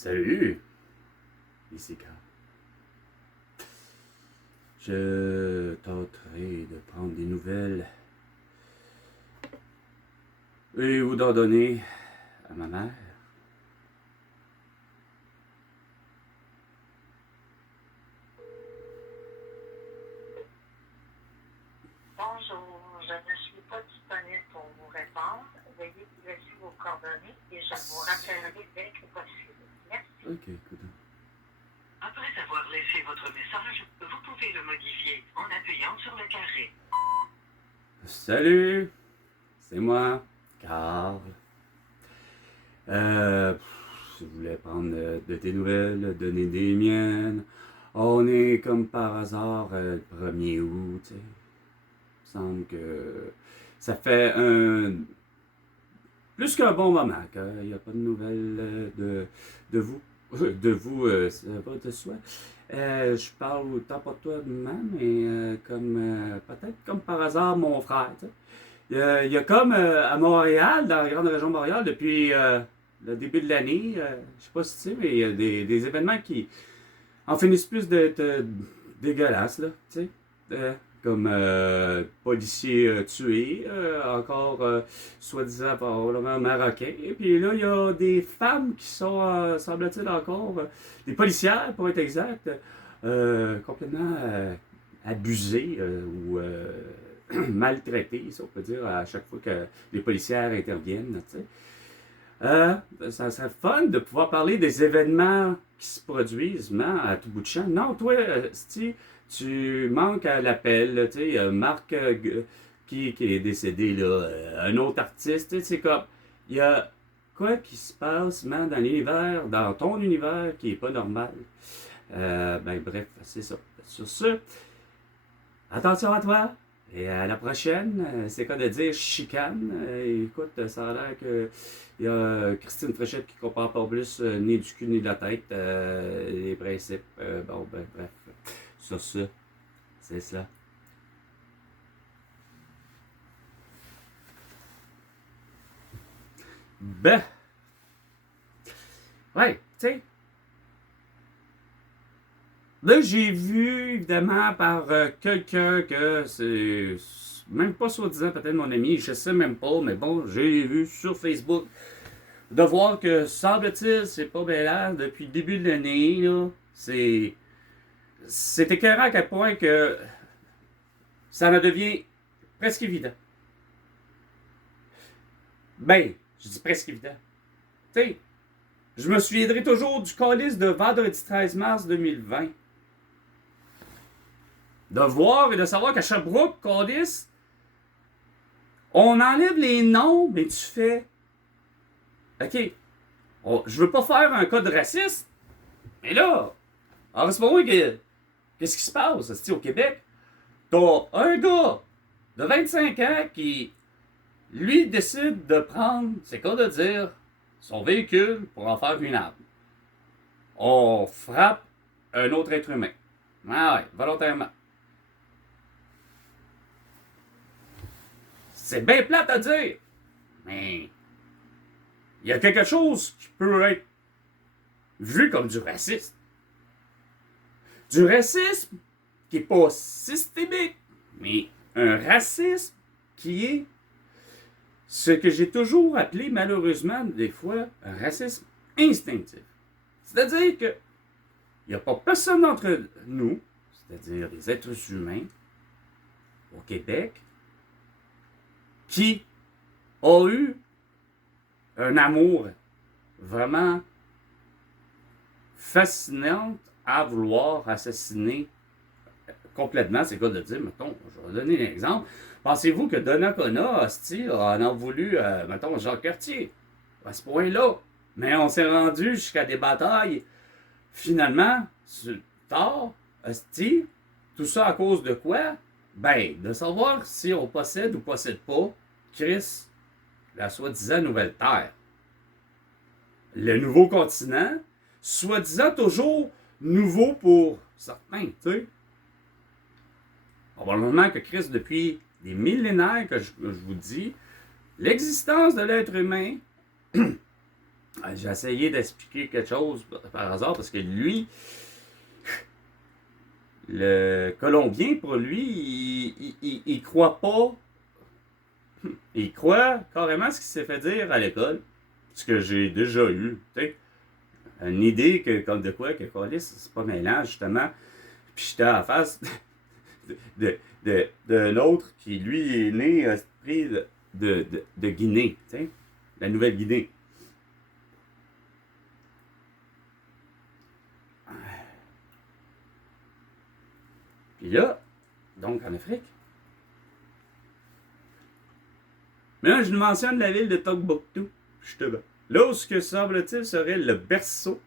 Salut, ici Carl. Je tenterai de prendre des nouvelles et ou d'en donner à ma mère. Bonjour, je ne suis pas disponible pour vous répondre. Veuillez laisser vos coordonnées et je vous rappellerai dès que possible. Merci. Ok, écoute. Après avoir laissé votre message, vous pouvez le modifier en appuyant sur le carré. Salut, c'est moi, Carl. Je voulais prendre de tes nouvelles, donner des miennes. On est comme par hasard le 1er août, tu sais. Il me semble que ça fait plus qu'un bon moment qu'il n'y a pas de nouvelles de vous. De vous, ça va de soi. Je parle autant pour toi de même, mais peut-être comme par hasard mon frère. Tu sais. Il y a comme à Montréal, dans la grande région de Montréal, depuis le début de l'année, je sais pas si tu sais, mais il y a des événements qui en finissent plus d'être dégueulasses, là, tu sais. Comme policiers tués, encore soi-disant probablement marocains. Et puis là, il y a des femmes qui sont, semble-t-il encore, des policières pour être exact, complètement abusées ou maltraitées, si on peut dire, à chaque fois que les policières interviennent. Tu sais. Ça serait fun de pouvoir parler des événements qui se produisent à tout bout de champ. Non, toi, Steve, tu manques à l'appel. Tu sais, Marc qui est décédé, là, un autre artiste. Tu sais, c'est comme, il y a quoi qui se passe, dans l'univers, dans ton univers, qui est pas normal. Bref, c'est ça. Sur ce, attention à toi. Et à la prochaine, c'est quoi de dire chicane? Écoute, ça a l'air que il y a Christine Fréchette qui comprend pas plus ni du cul ni de la tête les principes. Bref. Sur ce, c'est cela. Ben, ouais, tu sais. Là, j'ai vu, évidemment, par quelqu'un que c'est même pas soi-disant peut-être mon ami, je sais même pas, mais bon, j'ai vu sur Facebook de voir que, semble-t-il, c'est pas bien là, depuis le début de l'année, là, c'est écœurant à quel point que ça en devient presque évident. Ben, je dis presque évident. Tu sais, je me souviendrai toujours du calice de vendredi 13 mars 2020. De voir et de savoir qu'à Sherbrooke, calice, on enlève les noms, mais tu fais... OK, je veux pas faire un cas de raciste, mais là, alors c'est pas moi que... Qu'est-ce qui se passe, au Québec? T'as un gars de 25 ans qui, lui, décide de prendre, c'est quoi de dire, son véhicule pour en faire une arme. On frappe un autre être humain. Ah ouais, volontairement. C'est bien plate à dire, mais il y a quelque chose qui peut être vu comme du racisme. Du racisme qui n'est pas systémique, mais un racisme qui est ce que j'ai toujours appelé, malheureusement, des fois, un racisme instinctif. C'est-à-dire que il n'y a pas personne d'entre nous, c'est-à-dire les êtres humains, au Québec, qui a eu un amour vraiment fascinant à vouloir assassiner complètement. C'est quoi de dire, mettons, je vais donner un exemple. Pensez-vous que Donnacona, hostie, en a voulu, mettons, Jacques Cartier, à ce point-là? Mais on s'est rendu jusqu'à des batailles, finalement, tard, hostie, tout ça à cause de quoi? Ben, de savoir si on possède ou possède pas, Chris, la soi-disant Nouvelle Terre. Le nouveau continent, soi-disant toujours nouveau pour certains, tu sais. Probablement que Christ, depuis des millénaires que je vous dis, l'existence de l'être humain J'ai essayé d'expliquer quelque chose par hasard parce que lui, le Colombien, pour lui, il croit pas. Il croit carrément ce qu'il s'est fait dire à l'école. Ce que j'ai déjà eu. T'sais, une idée que, comme de quoi, que c'est pas mêlant, justement. Puis j'étais en face de l'autre qui, lui, est né à l'esprit de Guinée. T'sais, la Nouvelle-Guinée. Puis là, donc en Afrique. Mais là, je nous mentionne la ville de Tombouctou, justement. Là où ce que semble-t-il serait le berceau,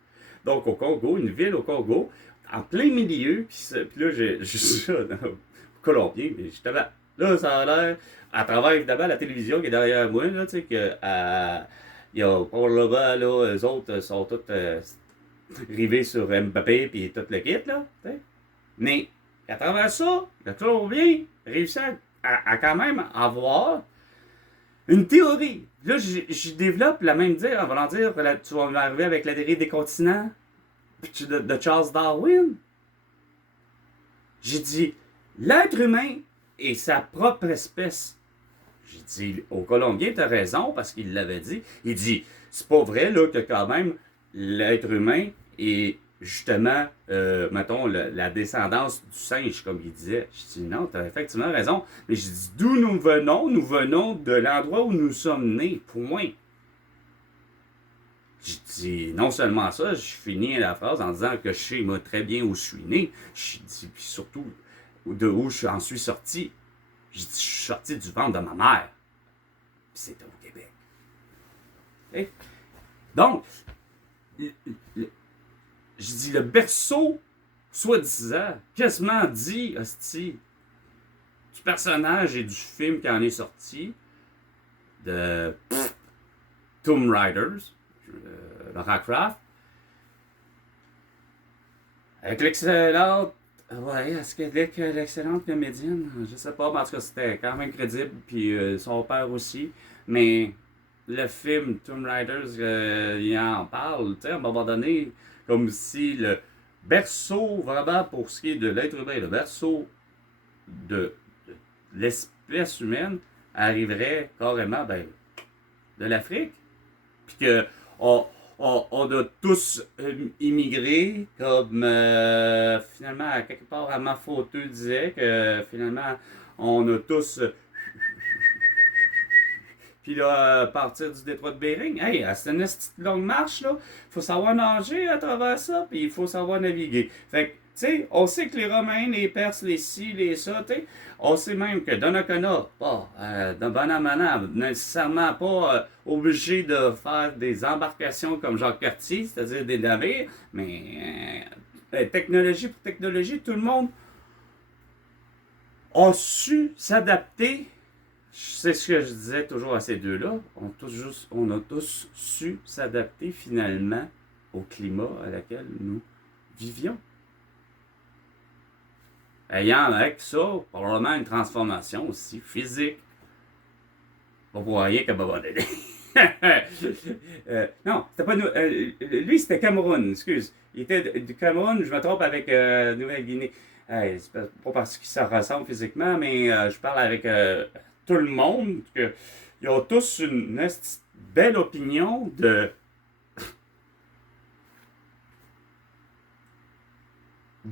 donc au Congo, une ville au Congo, en plein milieu, puis là, j'ai ça au Colombien, mais justement, là, ça a l'air, à travers évidemment la télévision qui est derrière moi, là, tu sais, que, il y a probablement, là, eux autres sont tous rivés sur Mbappé, puis tout le kit, là, tu sais. Mais, à travers ça, le Colombien réussit à quand même avoir une théorie. Là, je développe la même dire, en voulant dire, tu vas m'arriver avec la dérive des continents de Charles Darwin. J'ai dit, l'être humain est sa propre espèce. J'ai dit, au Colombien, t'as raison, parce qu'il l'avait dit. Il dit, c'est pas vrai, là, que quand même, l'être humain est justement, mettons, la descendance du singe, comme il disait. Je dis, non, tu as effectivement raison. Mais je dis, d'où nous venons de l'endroit où nous sommes nés, point. Je dis, non seulement ça, je finis la phrase en disant que je sais, moi, très bien où je suis né. Je dis, puis surtout, de où j'en suis sorti. Je dis, je suis sorti du ventre de ma mère. Puis c'était au Québec. Et donc, je dis, le berceau, soi-disant, quasiment dit, hostie, du personnage et du film qui en est sorti, de Tomb Raiders, Lara Croft, avec l'excellente, ouais, est-ce que l'excellente comédienne, je sais pas, mais en tout cas, c'était quand même crédible, puis son père aussi, mais le film Tomb Raiders, il en parle, tu sais, à un moment donné, comme si le berceau, vraiment pour ce qui est de l'être humain, le berceau de l'espèce humaine arriverait carrément de l'Afrique. Puis que on a tous immigré, comme finalement, à quelque part, à ma photo disait que finalement, on a tous. Puis là, à partir du détroit de Bering, hey, c'est une petite longue marche, là. Il faut savoir nager à travers ça, puis il faut savoir naviguer. Fait que, tu sais, on sait que les Romains, les Perses, les ci, les ça, tu sais, on sait même que Donnacona, dans Bonamana, nécessairement pas obligé de faire des embarcations comme Jacques Cartier, c'est-à-dire des navires, mais technologie pour technologie, tout le monde a su s'adapter. C'est ce que je disais toujours à ces deux-là. On a tous su s'adapter finalement au climat à laquelle nous vivions. Ayant avec ça, probablement une transformation aussi physique. Pas pour rien qu'à Boba non, c'était pas nous. Lui, c'était Cameroun, excuse. Il était du Cameroun, je me trompe avec Nouvelle-Guinée. C'est pas parce qu'ils se ressemblent physiquement, mais je parle avec tout le monde, ils ont tous une belle opinion de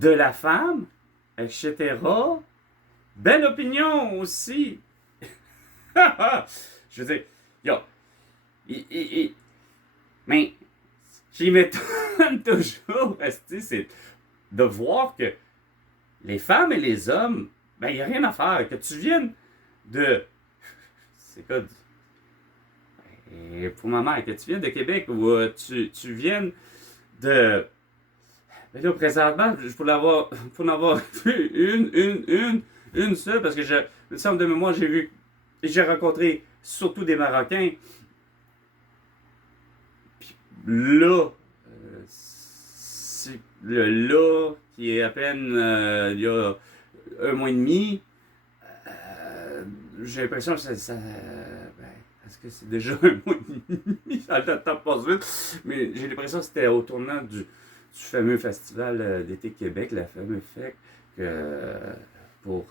la femme, etc. Belle opinion aussi. Je veux dire, mais ce qui m'étonne toujours, c'est de voir que les femmes et les hommes, ben, il n'y a rien à faire. Que tu viennes c'est quoi? Et pour ma mère, que tu viennes de Québec ou tu viennes de. Mais là, présentement, pour l'avoir vu une seule, parce que le centre de mémoire, j'ai rencontré surtout des Marocains. Puis là, c'est le là qui est à peine il y a un mois et demi. J'ai l'impression que ça Est-ce que c'est déjà un mois et demi? Le temps passe vite. Mais j'ai l'impression que c'était au tournant du fameux festival d'été Québec, la fameuse FEC, que pour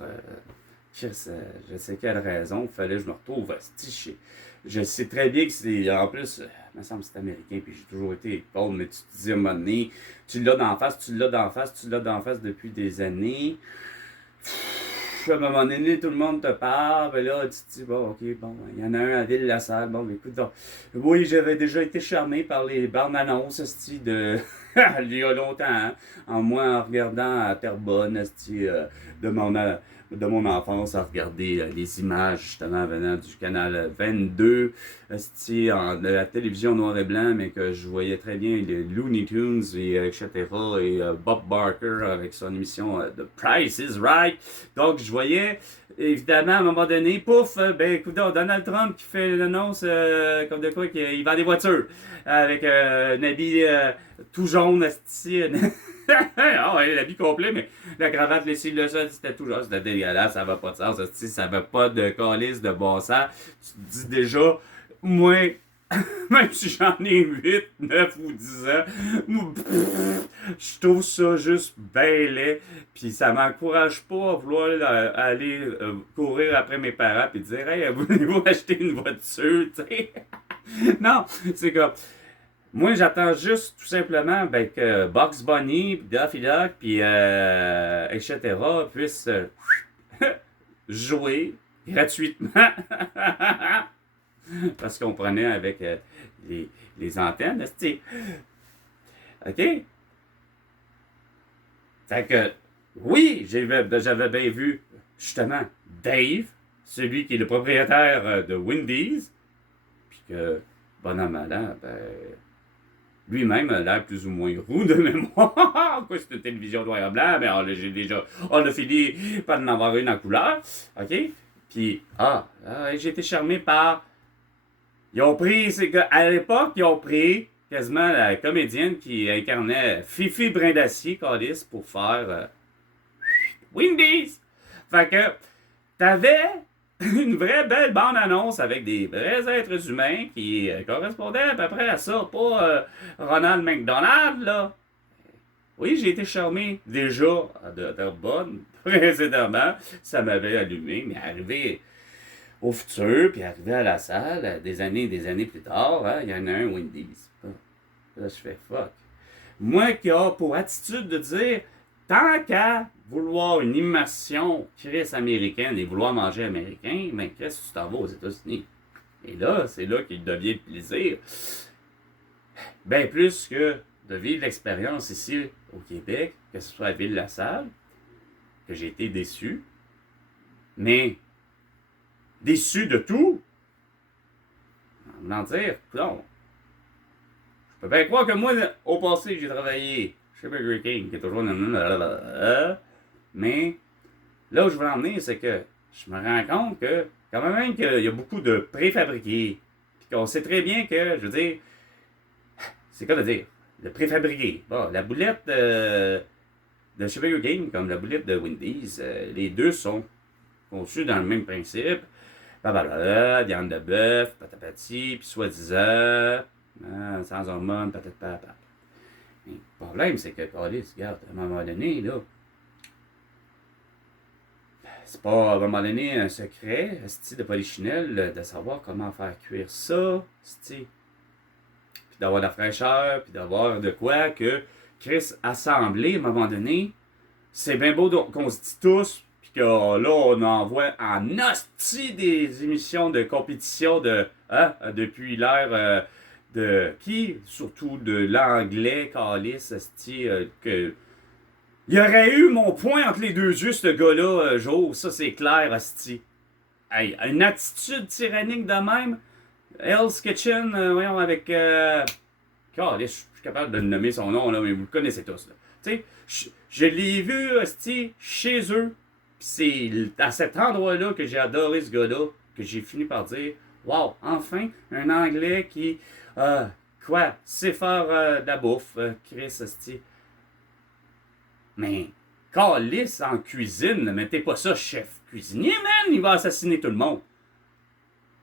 je sais quelle raison, il fallait que je me retrouve chez. Je sais très bien que c'est. En plus, il me semble que c'est américain, puis j'ai toujours été pauvre, mais tu te dis à un moment donné, tu l'as d'en face, tu l'as d'en face, tu l'as d'en face depuis des années. À un moment donné, tout le monde te parle, et là, tu te dis, bon, ok, bon, il y en a un à Ville-la-Salle, bon, écoute, donc, oui, j'avais déjà été charmé par les bandes annonces, de, il y a longtemps, hein, en regardant à Terrebonne, de mon enfance, à regarder les images, justement, venant du canal 22, de la télévision noir et blanc, mais que je voyais très bien les Looney Tunes, etc., et Bob Barker avec son émission The Price is Right. Donc, je voyais, évidemment, à un moment donné, pouf, ben, écoute, Donald Trump qui fait l'annonce, comme de quoi, qu'il vend des voitures, avec un habit tout jaune, ah ouais, l'habit complet, mais la cravate, les cils, le sol, c'était tout jaune, c'était dégueulasse, ça va pas de sens, ça va pas de calice de bon sens. Tu te dis déjà, moi, même si j'en ai 8, 9 ou 10 ans, je trouve ça juste bien laid. Puis ça m'encourage pas à vouloir aller courir après mes parents et dire, hey, voulez-vous acheter une voiture, tu sais? Non, c'est comme. Moi, j'attends juste tout simplement que Bugs Bunny, puis Daffy Duck, puis etc. puissent jouer gratuitement. Parce qu'on prenait avec les antennes, tu OK? Fait que, oui, j'avais bien vu, justement, Dave, celui qui est le propriétaire de Wendy's, puis que, bon an, mal an, lui-même a l'air plus ou moins roux de mémoire. Quoi, c'est une télévision noir et blanc, mais on a fini par en avoir une en couleur. OK? Puis, j'ai été charmé par. Ils ont pris, à l'époque, ils ont pris quasiment la comédienne qui incarnait Fifi Brindacier, Calice, pour faire Wendy's. Fait que, t'avais une vraie belle bande-annonce avec des vrais êtres humains qui correspondaient à peu près à ça, pas Ronald McDonald, là. Oui, j'ai été charmé déjà de Terrebonne, précédemment, ça m'avait allumé, mais arrivé au futur, puis arrivé à la salle, des années plus tard, hein, il y en a un Wendy's. Là, je fais fuck. Moi qui a pour attitude de dire, tant qu'à vouloir une immersion Chris américaine et vouloir manger américain, ben Chris, tu t'en vas aux États-Unis. Et là, c'est là qu'il devient le plaisir. Bien plus que de vivre l'expérience ici au Québec, que ce soit à Ville-la-Salle, que j'ai été déçu, mais déçu de tout. En voulant dire, non. Je peux bien croire que moi, au passé, j'ai travaillé chez Burger King, qui est toujours... Mais là où je veux en venir, c'est que je me rends compte que, quand même, qu'il y a beaucoup de préfabriqués. Puis qu'on sait très bien que, je veux dire, c'est quoi de dire? Le préfabriqué. Bon, la boulette de chez Burger King, comme la boulette de Wendy's, les deux sont conçus dans le même principe. Viande de bœuf, patapati, puis soi-disant, sans hormones, patate. Mais le problème, c'est que, Alice, regarde, à un moment donné, là, c'est pas à un moment donné un secret, de polichinelle, de savoir comment faire cuire ça, puis d'avoir de la fraîcheur, puis d'avoir de quoi que Chris assemblé, à un moment donné, c'est bien beau qu'on se dit tous, puis que là, on envoie en hostie des émissions de compétition depuis l'ère de qui? Surtout de l'anglais, calice, que... Il y aurait eu mon point entre les deux yeux, ce gars-là, Joe, ça c'est clair, hostie. Hey, une attitude tyrannique de même. Hell's Kitchen, voyons, avec... Calice, je suis capable de le nommer son nom, là, mais vous le connaissez tous, là. Tu sais, je l'ai vu, hostie, chez eux. Puis c'est à cet endroit-là que j'ai adoré ce gars-là, que j'ai fini par dire, wow, enfin, un Anglais qui, sait faire de la bouffe, Chris, hostie. Mais, calisse en cuisine, ne mettez pas ça chef cuisinier, man, il va assassiner tout le monde.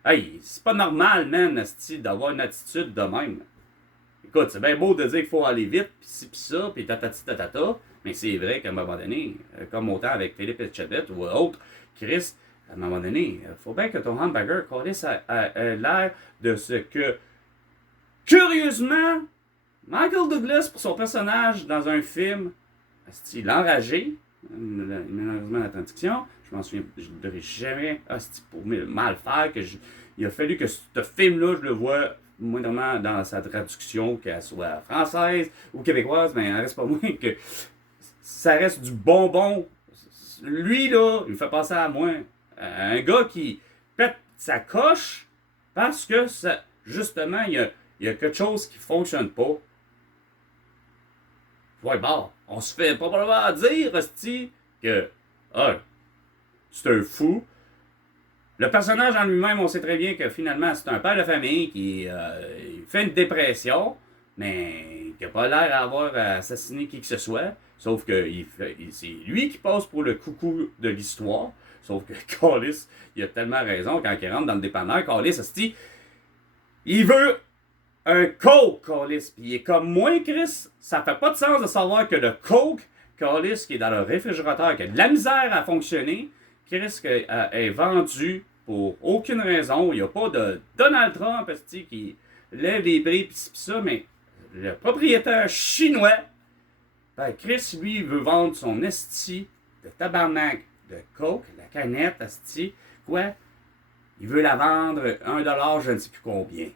Hey, c'est pas normal, man, asti, d'avoir une attitude de même. Écoute, c'est bien beau de dire qu'il faut aller vite, pis ci, pis ça, pis tatati tatata, mais c'est vrai qu'à un moment donné, comme autant avec Philippe Etchebet ou autre, Chris, à un moment donné, il faut bien que ton hamburger calisse l'air de ce que, curieusement, Michael Douglas, pour son personnage dans un film, asti, l'enragé, malheureusement la traduction, je m'en souviens, je ne devrais jamais, asti, pour mal faire, il a fallu que ce film-là, je le vois moindrement dans sa traduction, qu'elle soit française ou québécoise, mais il reste pas moins que ça reste du bonbon. Lui, là, il me fait penser à moi. Un gars qui pète sa coche parce que, ça, justement, il y a quelque chose qui fonctionne pas. Ouais, bon, on se fait probablement dire, hostie, que, c'est un fou. Le personnage en lui-même, on sait très bien que finalement, c'est un père de famille qui fait une dépression, mais qui n'a pas l'air d'avoir assassiné qui que ce soit. Sauf que c'est lui qui passe pour le coucou de l'histoire. Sauf que Callis, il a tellement raison quand il rentre dans le dépanneur. Callis, il veut un Coke, Callis. Puis il est comme moi, Chris. Ça fait pas de sens de savoir que le Coke, Callis, qui est dans le réfrigérateur, qui a de la misère à fonctionner, Chris est vendu pour aucune raison. Il n'y a pas de Donald Trump qui lève les prix pis ça, mais le propriétaire chinois, ben Chris, lui, veut vendre son esti de tabarnak de Coke, la canette, esti, quoi? Il veut la vendre $1, je ne sais plus combien.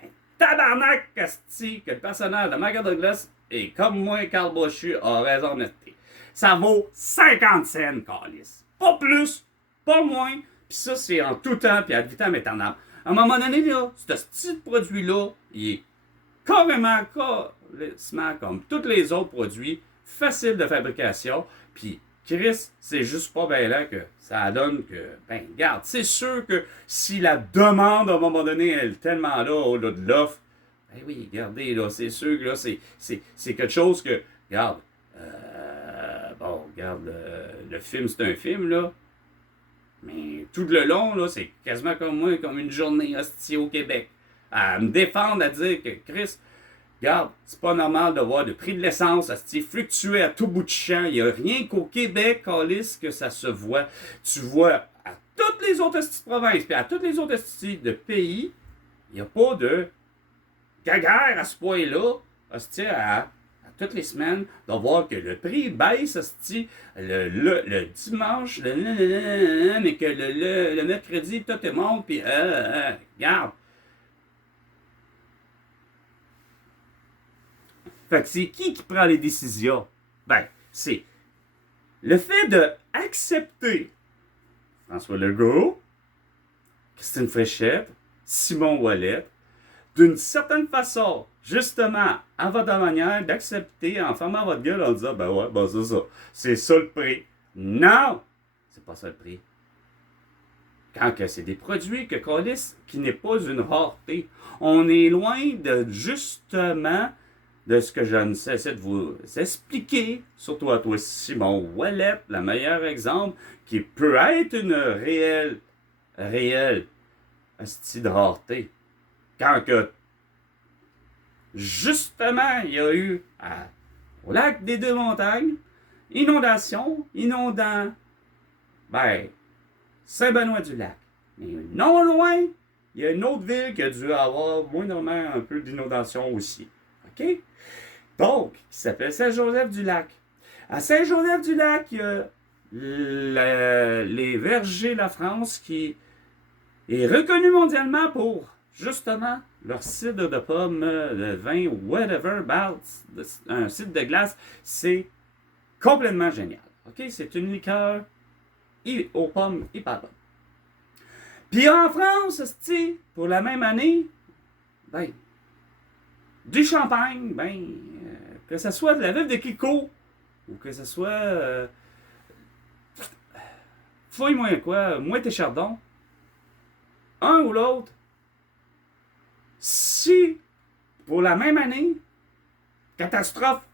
Ben, tabarnak, esti, que le personnage de Michael Douglas et comme moi, Carl Boschu a raison d'honnêteté. Ça vaut 50 cents, Callis. Pas plus, pas moins. Puis ça, c'est en tout temps, puis ad vitam aeternam. À un moment donné, là, ce petit produit-là, il est carrément comme tous les autres produits, facile de fabrication. Puis Chris, c'est juste pas bien là que ça donne que, ben, regarde, c'est sûr que si la demande à un moment donné est tellement là, au-delà de l'offre, ben oui, regardez, là, c'est sûr que là, c'est quelque chose que, regarde, bon, regarde, le film, c'est un film, là, mais tout le long, là, c'est quasiment comme moi, comme une journée hostie au Québec. À me défendre, à dire que, Chris, regarde, c'est pas normal de voir le prix de l'essence fluctuer à tout bout de champ. Il n'y a rien qu'au Québec, Callis, que ça se voit. Tu vois à toutes les autres provinces, puis à toutes les autres de pays, il n'y a pas de gaguerre à ce point-là, à toutes les semaines, de voir que le prix baisse, le dimanche, mais que le mercredi, tout est monte, puis regarde. Fait que c'est qui prend les décisions? Ben, c'est le fait d'accepter François Legault, Christine Fréchette, Simon Ouellet, d'une certaine façon, justement, à votre manière, d'accepter en fermant votre gueule en disant, ben ouais, ben c'est ça. C'est ça le prix. Non! C'est pas ça le prix. Quand que c'est des produits que Callis, qui n'est pas une rareté. On est loin de, justement, de ce que je ne cessais de vous expliquer, surtout à toi, Simon Ouellet, le meilleur exemple, qui peut être une réelle hostie de rareté. Quand que, justement, il y a eu, au lac des Deux-Montagnes, inondation, inondant, ben, Saint-Benoît-du-Lac. Mais non loin, il y a une autre ville qui a dû avoir moindrement un peu d'inondation aussi. OK? Donc, qui s'appelle Saint-Joseph-du-Lac. À Saint-Joseph-du-Lac, il y a les vergers La France qui est reconnu mondialement pour, justement, leur cidre de pommes, de vin, whatever, un cidre de glace. C'est complètement génial. OK? C'est une liqueur aux pommes hyper bonne. Puis en France, pour la même année, ben, du champagne, ben, que ce soit de la veuve de Clicquot, ou que ce soit, fouille-moi quoi, moi tes chardons, un ou l'autre, si, pour la même année, catastrophe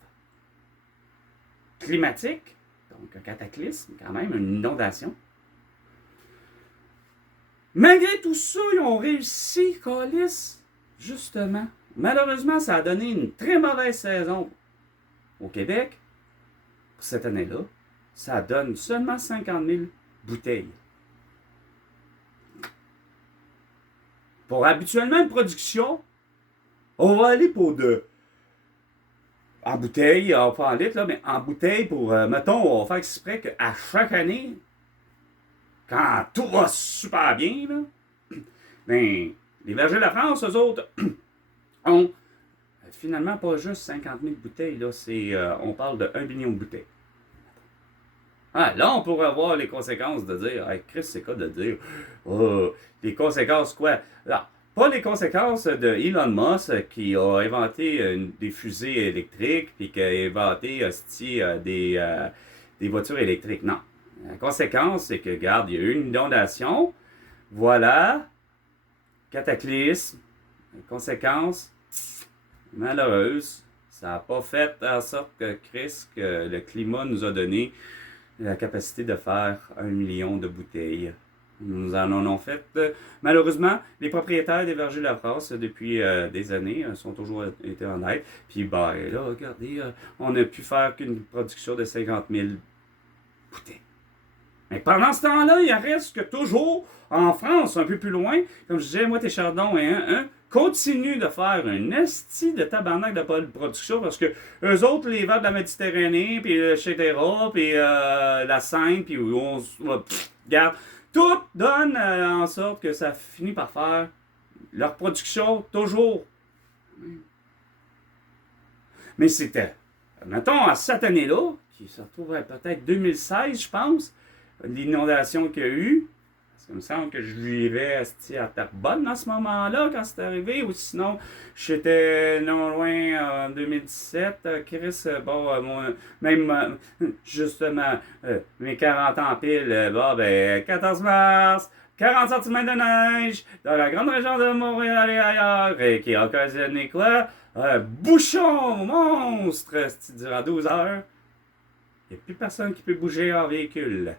climatique, donc un cataclysme, quand même, une inondation, Malgré tout ça, ils ont réussi, câlisse, justement. Malheureusement, ça a donné une très mauvaise saison au Québec. Pour cette année-là, ça donne seulement 50 000 bouteilles. Pour habituellement une production, on va aller pour en bouteille, pas en litre, là, mais en bouteille pour, mettons, on va faire exprès qu'à chaque année, quand tout va super bien, là, ben, les Vergers de la France, eux autres, ont finalement pas juste 50 000 bouteilles, là, on parle de 1 million de bouteilles. Ah, là, on pourrait voir les conséquences de dire, hey, Chris, c'est quoi de dire, les conséquences quoi? Là, pas les conséquences de Elon Musk qui a inventé des fusées électriques puis qui a inventé des voitures électriques. Non. La conséquence, c'est que, regarde, il y a eu une inondation. Voilà. Cataclysme. Conséquence malheureuse. Ça n'a pas fait en sorte que le climat nous a donné la capacité de faire 1 million de bouteilles. Nous en avons fait. Malheureusement, les propriétaires des Vergers de la France, depuis des années, sont toujours été honnêtes. Puis, là, regardez, on a pu faire qu'une production de 50 000 bouteilles. Mais pendant ce temps-là, il reste que toujours, en France, un peu plus loin, comme je disais, moi, tes Chardons et continue de faire un esti de tabarnak de production parce que eux autres, les vents de la Méditerranée, puis etc., puis la Seine, puis regarde, tout donne en sorte que ça finit par faire leur production toujours. Mais c'était, mettons, à cette année-là, qui se retrouve peut-être 2016, je pense, l'inondation qu'il y a eu. Parce qu'il me semble que je vivais à Terrebonne à ce moment-là, quand c'est arrivé, ou sinon, j'étais non loin en 2017. Chris, justement, mes 40 ans pile, 14 mars, 40 cm de neige dans la grande région de Montréal et ailleurs, et qui a occasionné quoi? Un bouchon monstre, durant 12 heures. Il n'y a plus personne qui peut bouger en véhicule.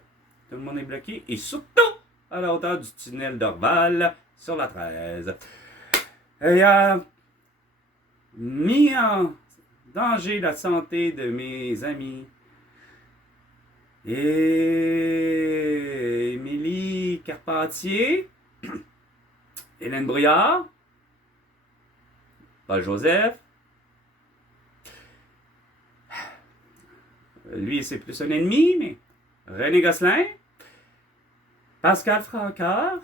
Tout le monde est bloqué, et surtout à la hauteur du tunnel d'Orval sur la 13. Il a mis en danger la santé de mes amis. Et Émilie Carpentier, Hélène Brouillard, Paul Joseph. Lui, c'est plus un ennemi, mais René Gosselin, Pascal Francard,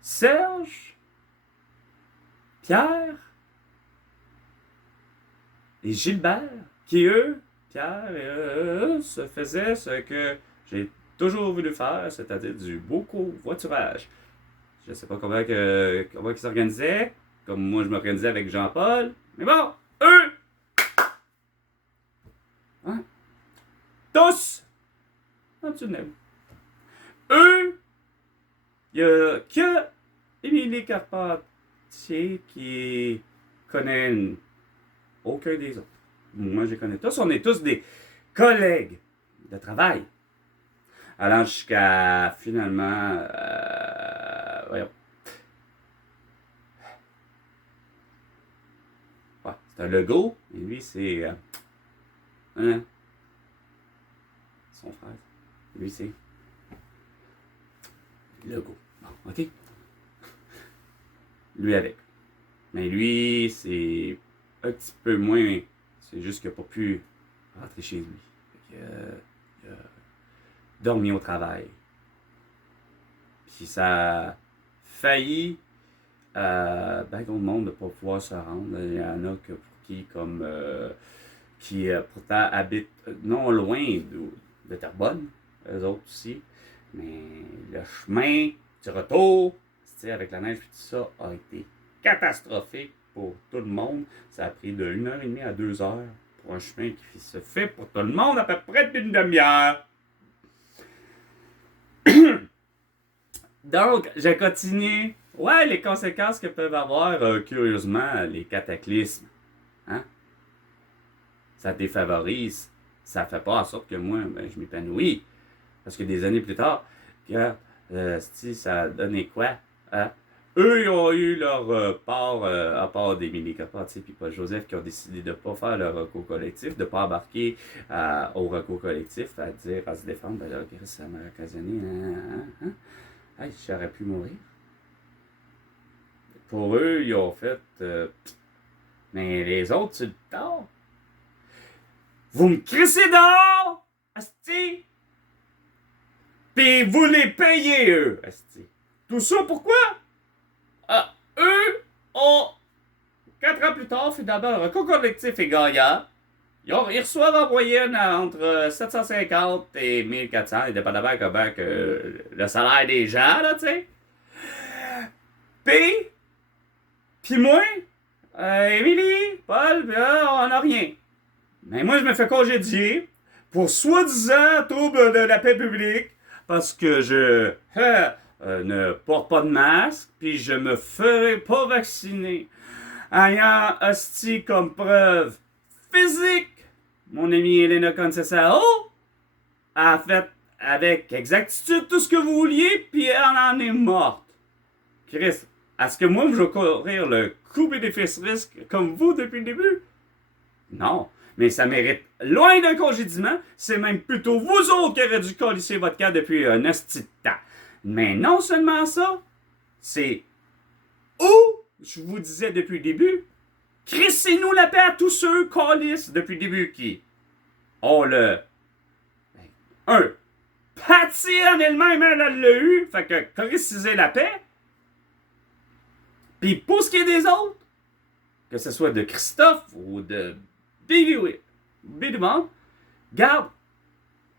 Serge, Pierre et Gilbert, qui eux, Pierre et eux, se faisaient ce que j'ai toujours voulu faire, c'est-à-dire du beau covoiturage. Je ne sais pas comment ils s'organisaient, comme moi je m'organisais avec Jean-Paul, mais bon, eux, hein, tous, dans le tunnel. Eux, il n'y a que Émilie Carpentier qui connaît aucun des autres. Moi, je les connais tous. On est tous des collègues de travail. Allant jusqu'à, finalement, voyons. Ouais, c'est un Legault. Et lui, c'est... son frère. Lui, c'est... Legault. Bon, OK? Lui avec. Mais lui, c'est un petit peu moins... C'est juste qu'il n'a pas pu rentrer chez lui. Il a dormi au travail. Puis ça a failli ben gros monde de ne pas pouvoir se rendre. Il y en a pour qui, comme qui pourtant habitent non loin de Terrebonne, eux autres aussi. Mais le chemin du retour, avec la neige et tout ça, a été catastrophique pour tout le monde. Ça a pris de 1h30 à 2 heures pour un chemin qui se fait pour tout le monde à peu près d'une demi-heure. Donc, je continue. Ouais, les conséquences que peuvent avoir, curieusement, les cataclysmes. Hein? Ça défavorise. Ça fait pas en sorte que moi, ben, je m'épanouis. Parce que des années plus tard, Ça a donné quoi? Hein? Eux, ils ont eu leur part, à part des mini-copas, puis Paul Joseph, qui ont décidé de ne pas faire le recours collectif, de ne pas embarquer au recours collectif, à dire, à se défendre, ben là, ça m'a occasionné, Hey, j'aurais pu mourir. Pour eux, ils ont fait, mais les autres, c'est le tort. Vous me crissez dehors, asti! Puis vous les payez, eux, asti. Tout ça pourquoi? Eux ont, 4 ans plus tard, finalement, le recours collectif est gagnant. Ils reçoivent en moyenne entre 750 et 1400, indépendamment comment que le salaire des gens, là, tu sais. Puis moi, Émilie, Paul, on n'a rien. Mais moi, je me fais congédier pour soi-disant trouble de la paix publique parce que je ne porte pas de masque puis je me ferai pas vacciner. Ayant hostie comme preuve physique, mon amie Elena Concesao a fait avec exactitude tout ce que vous vouliez puis elle en est morte. Chris, est-ce que moi, je vais courir le coût-bénéfice-risque comme vous depuis le début? Non. Mais ça mérite loin d'un congédiement. C'est même plutôt vous autres qui auraient dû colisser votre cas depuis un esti de temps. Mais non seulement ça, c'est où, je vous disais depuis le début, crissez-nous la paix à tous ceux colissent depuis le début qui ont le... Patty en elle-même, elle l'a eu, fait que crissez la paix. Puis pour ce qui est des autres, que ce soit de Christophe ou de Billy Monk, garde,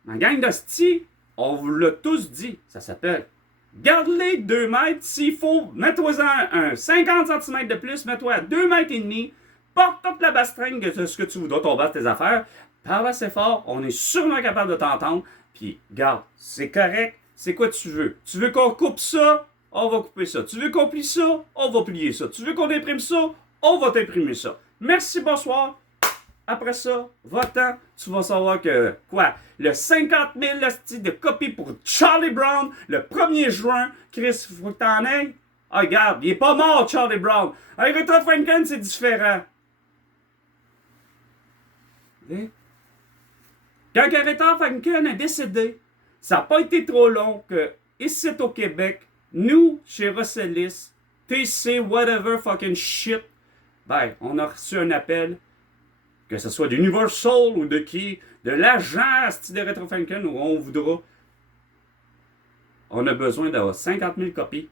ma gang d'hosties, on vous l'a tous dit, ça s'appelle garde-les 2 mètres, s'il faut, mets-toi un 50 cm de plus, mets-toi à 2 mètres et demi, porte toute la bastringue de ce que tu voudras, ton bas tes affaires, parle assez fort, on est sûrement capable de t'entendre, puis garde, c'est correct, c'est quoi tu veux? Tu veux qu'on coupe ça? On va couper ça. Tu veux qu'on plie ça? On va plier ça. Tu veux qu'on imprime ça? On va t'imprimer ça. Merci, bonsoir. Après ça, va-t'en, tu vas savoir que, quoi, le 50 000 de copies pour Charlie Brown, le 1er juin, Chris, faut que t'en ailles. Ah, regarde, il est pas mort, Charlie Brown. Aretha Franklin, c'est différent. Et? Quand Aretha Franklin est décédé, ça n'a pas été trop long que, ici au Québec, nous, chez Rosselis, TC, whatever fucking shit, ben, on a reçu un appel, que ce soit d'Universal ou de qui, de l'agence de Retro Franklin où on voudra. On a besoin d'avoir 50 000 copies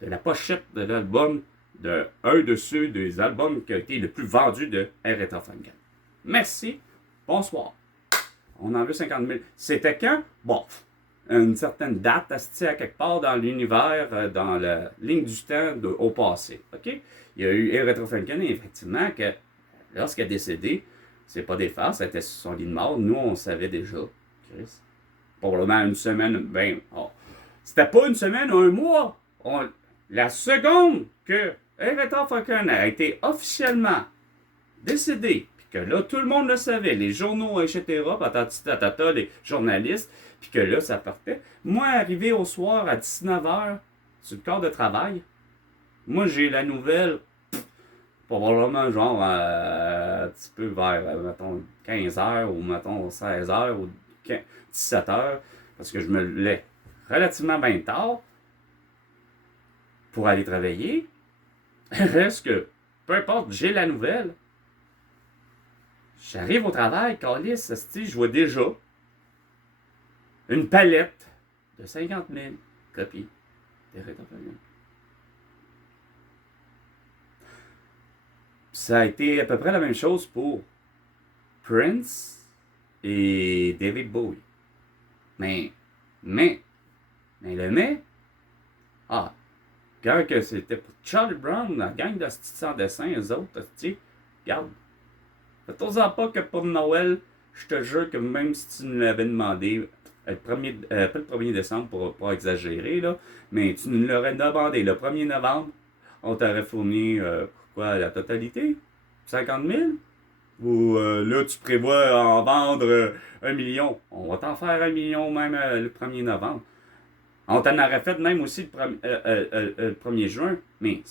de la pochette de l'album, de un de ceux des albums qui a été le plus vendu de Retro Franklin. Merci, bonsoir. On en veut 50 000. C'était quand? Bon, une certaine date à quelque part dans l'univers, dans la ligne du temps au passé. OK? Il y a eu Aretha Franklin, et effectivement, que lorsqu'elle est décédée, c'est pas des farces, elle était sur son lit de mort. Nous, on savait déjà, Chris. Probablement une semaine, ben, c'était pas une semaine, un mois. La seconde que Aretha Franklin a été officiellement décédée, puis que là, tout le monde le savait, les journaux, etc., patati tatata, les journalistes, puis que là, ça partait. Moi, arrivé au soir à 19h, sur le corps de travail, moi, j'ai la nouvelle, probablement genre un petit peu vers, mettons, 15h ou, mettons, 16h ou 17h, parce que je me lève relativement bien tard pour aller travailler. Reste que, peu importe, j'ai la nouvelle. J'arrive au travail, calice, je vois déjà une palette de 50 000 copies d'Aretha Franklin. Ça a été à peu près la même chose pour Prince et David Bowie. Mais, quand que c'était pour Charlie Brown, la gang de sans dessin, les autres, regarde, fais-toi-en pas que pour Noël, je te jure que même si tu nous l'avais demandé, pas le 1er décembre pour pas exagérer, là, mais tu nous l'aurais demandé le 1er novembre, on t'aurait fourni la totalité? 50 000? Ou là, tu prévois en vendre 1 million. On va t'en faire 1 million même le 1er novembre. On t'en aurait fait même aussi le 1er juin, mais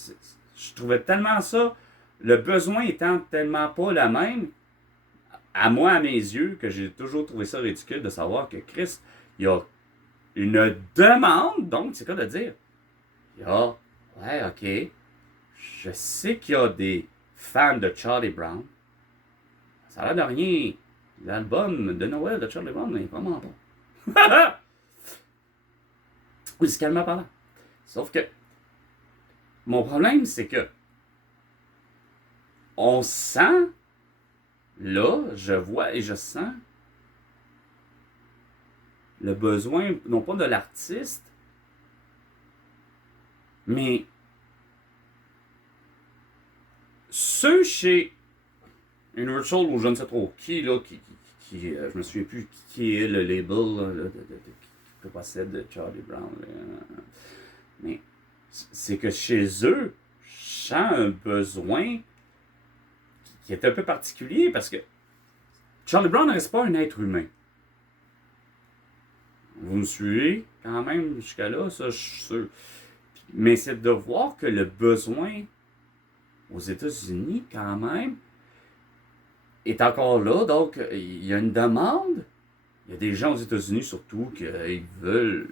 je trouvais tellement ça, le besoin étant tellement pas le même, à moi, à mes yeux, que j'ai toujours trouvé ça ridicule de savoir que Christ, il y a une demande, donc c'est quoi de dire? Il y a, ouais, ok, je sais qu'il y a des fans de Charlie Brown, ça a l'air de rien, l'album de Noël de Charlie Brown n'est vraiment bon. Musicalement parlant. Sauf que, mon problème, c'est que, on sent, là, je vois et je sens le besoin, non pas de l'artiste, mais ceux chez Universal ou je ne sais trop qui, là, je me souviens plus qui est le label là, que possède Charlie Brown. Là. Mais c'est que chez eux, je sens un besoin qui est un peu particulier parce que Charlie Brown ne reste pas un être humain. Vous me suivez quand même jusqu'à là, ça, je suis sûr. Mais c'est de voir que le besoin aux États-Unis, quand même, est encore là. Donc, il y a une demande. Il y a des gens aux États-Unis, surtout, qui veulent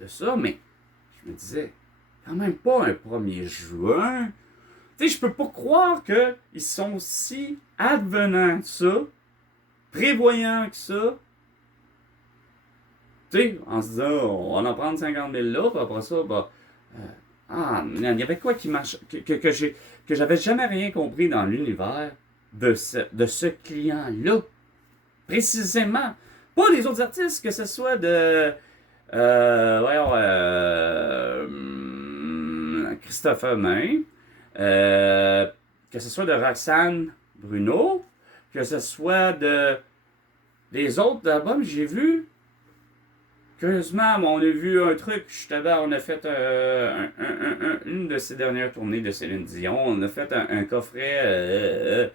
de ça. Mais je me disais, quand même pas un 1er juin. Tu sais, je peux pas croire qu'ils sont si advenants que ça, prévoyants que ça. Tu sais, en se disant, on va en prendre 50 000 là, puis après ça, bah, il y avait quoi qui marche, que j'avais jamais rien compris dans l'univers de ce client-là. Précisément. Pas les autres artistes, que ce soit de, Christopher Maé, que ce soit de Roxane Bruno, que ce soit de des autres albums, j'ai vu. Curieusement, on a vu un truc, on a fait une de ces dernières tournées de Céline Dion, on a fait un coffret,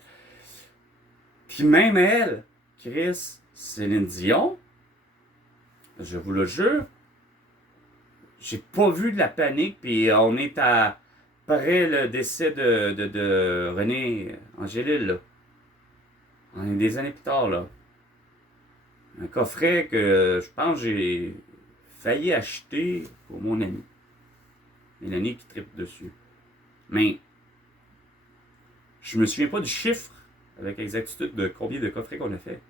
puis même elle, Chris, Céline Dion, je vous le jure, j'ai pas vu de la panique, puis on est après le décès de René Angélil, là. On est des années plus tard, là. Un coffret que je pense que j'ai failli acheter pour mon ami. Mélanie qui tripe dessus. Mais je me souviens pas du chiffre avec exactitude de combien de coffrets qu'on a fait.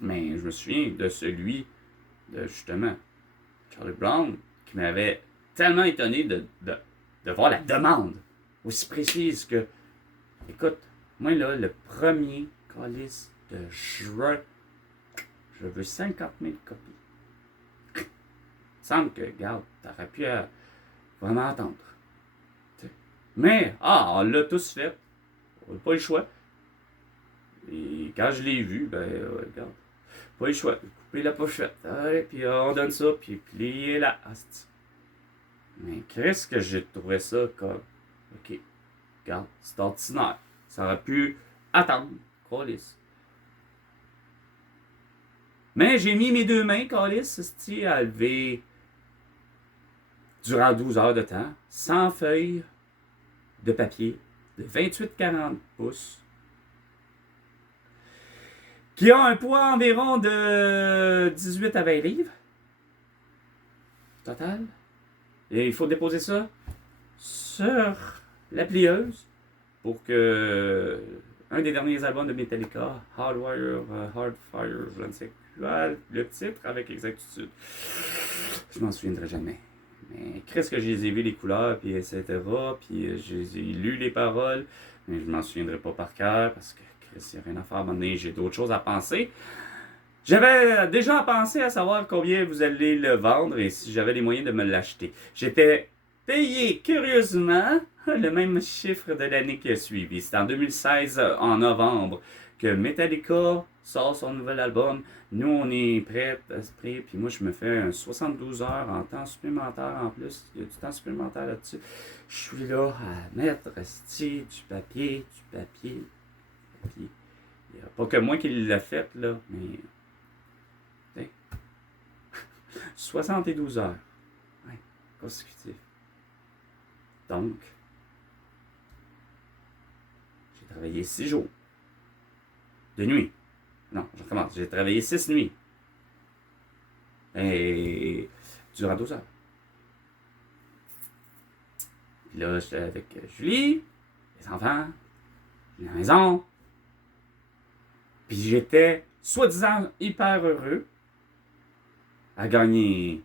Mais je me souviens de celui de justement Charlie Brown qui m'avait tellement étonné de voir la demande aussi précise que, écoute, moi, là, le premier calice de juin, je veux 50 000 copies. Il me semble que, regarde, t'aurais pu vraiment attendre. T'sais. Mais, on l'a tous fait. On n'a pas eu le choix. Et quand je l'ai vu, regarde, pas eu le choix. Couper la pochette. Allez, puis on donne ça, puis plier la haste. Mais qu'est-ce que j'ai trouvé ça comme, ok, regarde, c'est ordinaire. Ça aurait pu attendre, câlisse. Mais j'ai mis mes deux mains, câlisse, à lever durant 12 heures de temps, 100 feuilles de papier de 28-40 pouces, qui ont un poids environ de 18 à 20 livres, total. Et il faut déposer ça sur la plieuse pour que un des derniers albums de Metallica, Hardfire, je ne sais pas le titre avec exactitude. Je m'en souviendrai jamais. Mais qu'est-ce que je les ai vus, les couleurs, puis etc. Puis j'ai lu les paroles, mais je m'en souviendrai pas par cœur parce que Chris, il n'y a rien à faire. À un moment donné, j'ai d'autres choses à penser. J'avais déjà pensé à savoir combien vous allez le vendre et si j'avais les moyens de me l'acheter. J'étais payé curieusement le même chiffre de l'année qui a suivi. C'est en 2016, en novembre, que Metallica sort son nouvel album. Nous, on est prêts, puis moi, je me fais un 72 heures en temps supplémentaire en plus. Il y a du temps supplémentaire là-dessus. Je suis là à mettre du papier. Il n'y a pas que moi qui l'ai fait, là, mais 72 heures. Ouais, consécutif. Donc, j'ai travaillé 6 jours. De nuit. Non, je recommence. J'ai travaillé 6 nuits. Et durant 12 heures. Puis là, j'étais avec Julie, les enfants, la maison. Puis j'étais soi-disant hyper heureux à gagner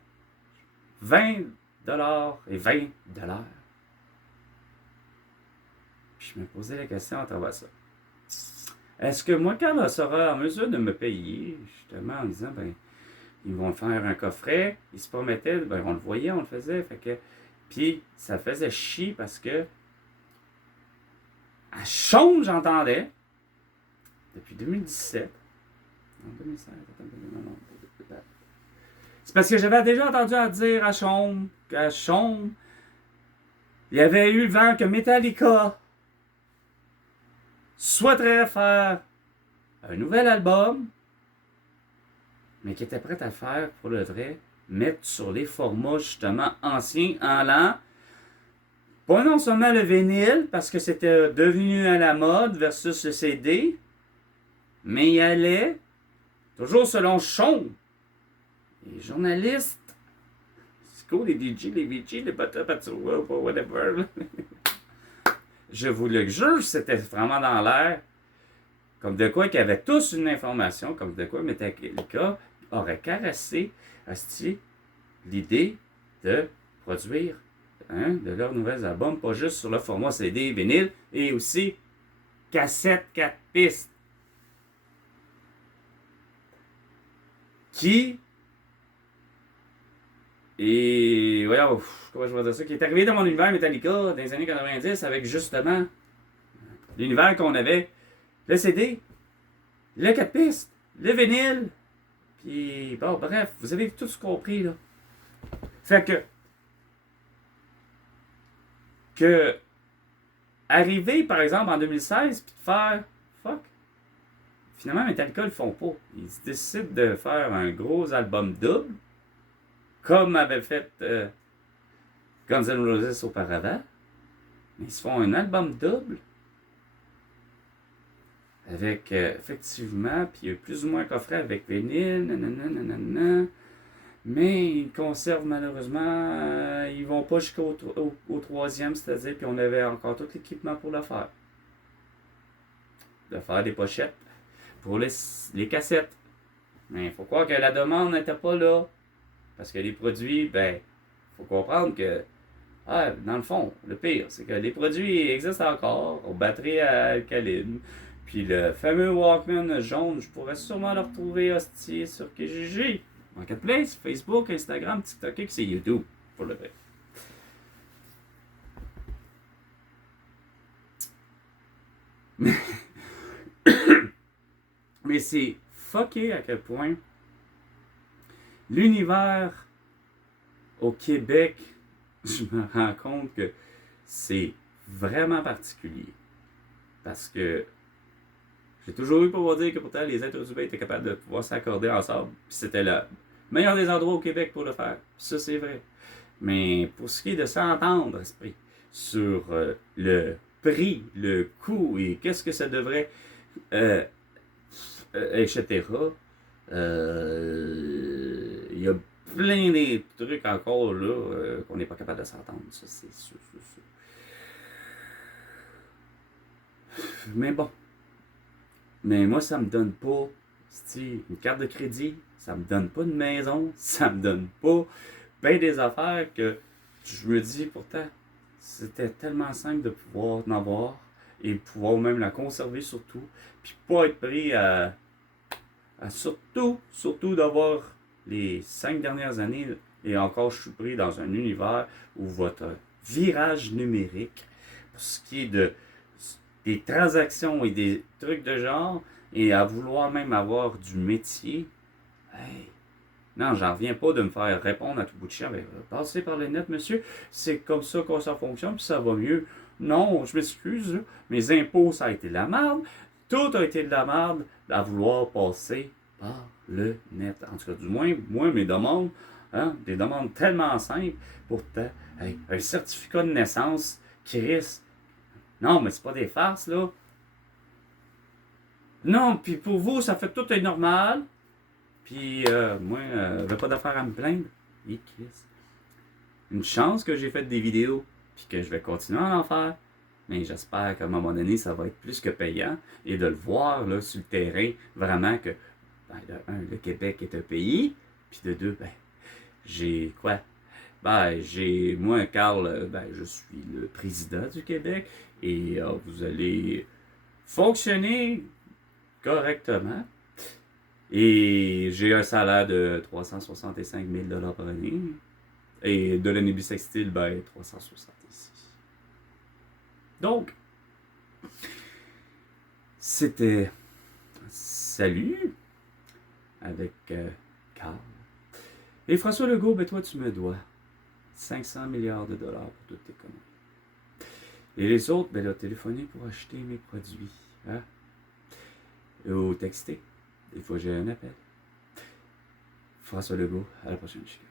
20$ et 20$. Puis je me posais la question à travers ça. Est-ce que moi, quand elle sera en mesure de me payer, justement en disant, ben, ils vont faire un coffret, ils se promettaient, ben, on le voyait, on le faisait, fait que, puis ça faisait chier parce que, à Chaume, j'entendais, depuis 2017, non, 2016, non, c'est parce que j'avais déjà entendu à dire à Chaume, qu'à Chaume, il y avait eu le vent que Metallica souhaiterait faire un nouvel album, mais qui était prêt à le faire pour le vrai, mettre sur les formats justement anciens en l'an. Pas non seulement le vinyle, parce que c'était devenu à la mode versus le CD, mais il allait, toujours selon Chaume, les journalistes, c'est cool, les DJ, les VJ, les whatever. Je vous le jure, c'était vraiment dans l'air. Comme de quoi qu'ils avaient tous une information, comme de quoi Metallica aurait caressé l'idée de produire de leurs nouveaux albums, pas juste sur le format CD, vinyle, et aussi cassette 4 pistes. Qui et voyons, comment je vais dire ça, qui est arrivé dans mon univers Metallica dans les années 90 avec justement l'univers qu'on avait, le CD, le 4 pistes, le vinyle, puis bon, bref, vous avez tout compris là. Fait que arriver par exemple en 2016 puis de faire fuck, finalement Metallica le font pas. Ils décident de faire un gros album double, comme avait fait Guns N' Roses auparavant. Mais ils se font un album double avec effectivement, puis plus ou moins coffret avec vinyle, nanana. Mais ils conservent malheureusement, ils vont pas jusqu'au troisième, c'est-à-dire, puis on avait encore tout l'équipement pour le faire. De faire des pochettes pour les cassettes. Mais il faut croire que la demande n'était pas là. Parce que les produits, ben, faut comprendre que, dans le fond, le pire, c'est que les produits existent encore, aux batteries alcalines. Puis le fameux Walkman jaune, je pourrais sûrement le retrouver hostie sur Kijiji, Marketplace, Facebook, Instagram, TikTok, et c'est YouTube, pour le vrai. Mais c'est fucké à quel point l'univers au Québec, je me rends compte que c'est vraiment particulier. Parce que j'ai toujours eu pour dire que pourtant les êtres humains étaient capables de pouvoir s'accorder ensemble. Puis c'était le meilleur des endroits au Québec pour le faire. Puis ça, c'est vrai. Mais pour ce qui est de s'entendre, esprit, sur le prix, le coût et qu'est-ce que ça devrait, etc., il y a plein de trucs encore là qu'on n'est pas capable de s'entendre. Ça, c'est sûr. Mais bon. Mais moi, ça me donne pas une carte de crédit, ça me donne pas une maison, ça me donne pas bien des affaires que je me dis pourtant, c'était tellement simple de pouvoir en avoir et de pouvoir même la conserver surtout, puis pas être pris à surtout d'avoir les 5 dernières années, et encore je suis pris dans un univers où votre virage numérique, pour ce qui est des transactions et des trucs de genre, et à vouloir même avoir du métier, hey, non, j'en reviens pas de me faire répondre à tout bout de champ, passez par le net, monsieur, c'est comme ça que ça fonctionne, puis ça va mieux. Non, je m'excuse, là, mes impôts, ça a été de la merde, tout a été de la merde, à vouloir passer par le net. En tout cas, du moins, moi, mes demandes, des demandes tellement simples, pourtant, hey, un certificat de naissance, Chris, non, mais c'est pas des farces, là. Non, puis pour vous, ça fait tout est normal. Puis moi, j'avais pas d'affaire à me plaindre. Et Chris. Une chance que j'ai fait des vidéos, puis que je vais continuer à en faire. Mais j'espère qu'à un moment donné, ça va être plus que payant. Et de le voir là, sur le terrain, vraiment que, ben, de un, le Québec est un pays. Puis de deux, ben, j'ai quoi? Ben, moi, Carl, ben, je suis le président du Québec. Et vous allez fonctionner correctement. Et j'ai un salaire de 365 000 $ par année. Et de l'année bissextile, ben, 366. Donc, c'était Salut avec Carl. Et François Legault, ben toi, tu me dois 500 milliards de dollars pour toutes tes conneries. Et les autres, ben là, téléphoner pour acheter mes produits. Hein? Ou texter. Des fois, j'ai un appel. François Legault, à la prochaine, Chicago.